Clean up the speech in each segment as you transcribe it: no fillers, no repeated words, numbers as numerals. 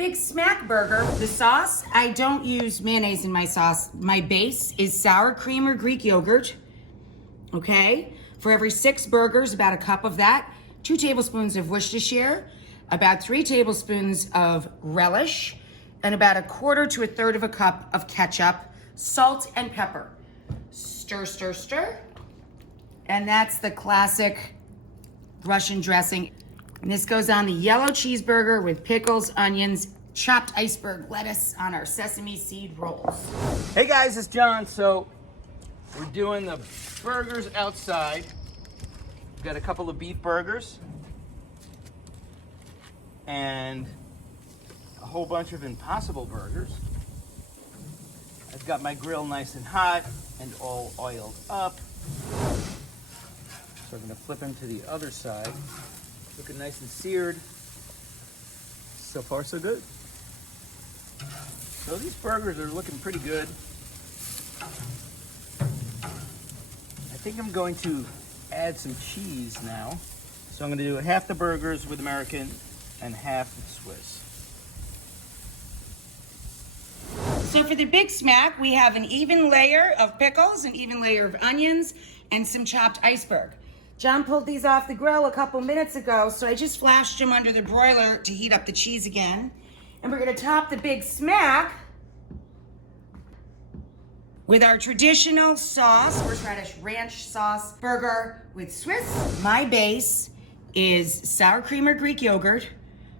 Big Smack burger, the sauce, I don't use mayonnaise in my sauce. My base is sour cream or Greek yogurt, okay? For every 6 burgers, about a cup of that, 2 tablespoons of Worcestershire, about 3 tablespoons of relish, and about 1/4 to 1/3 of a cup of ketchup, salt and pepper. Stir, stir, stir. And that's the classic Russian dressing. And this goes on the yellow cheeseburger with pickles, onions, chopped iceberg lettuce on our sesame seed rolls. Hey guys, it's John. So we're doing the burgers outside. We've got a couple of beef burgers and a whole bunch of Impossible burgers. I've got my grill nice and hot and all oiled up. So I'm gonna flip them to the other side. Looking nice and seared. So far, so good. So these burgers are looking pretty good. I think I'm going to add some cheese now. So I'm going to do half the burgers with American and half with Swiss. So for the Big Smack, we have an even layer of pickles, an even layer of onions, and some chopped iceberg. John pulled these off the grill a couple minutes ago, so I just flashed them under the broiler to heat up the cheese again. And we're gonna top the Big Smack with our traditional sauce, horseradish ranch sauce burger with Swiss. My base is sour cream or Greek yogurt,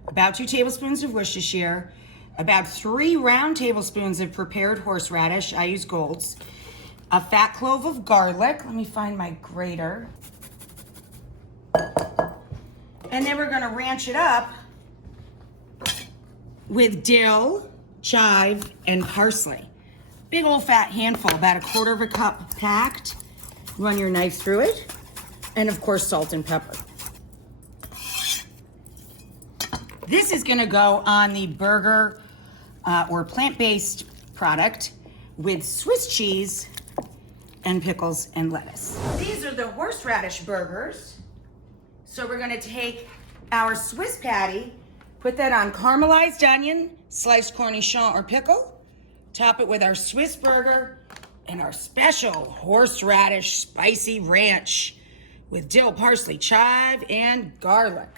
about 2 tablespoons of Worcestershire, about 3 round tablespoons of prepared horseradish, I use Gold's, a fat clove of garlic, let me find my grater. And then we're gonna ranch it up with dill, chive, and parsley. Big old fat handful, about 1/4 of a cup packed. Run your knife through it. And of course, salt and pepper. This is gonna go on the burger or plant-based product with Swiss cheese and pickles and lettuce. These are the horseradish burgers. So we're gonna take our Swiss patty, put that on caramelized onion, sliced cornichon or pickle, top it with our Swiss burger and our special horseradish spicy ranch with dill, parsley, chive, and garlic.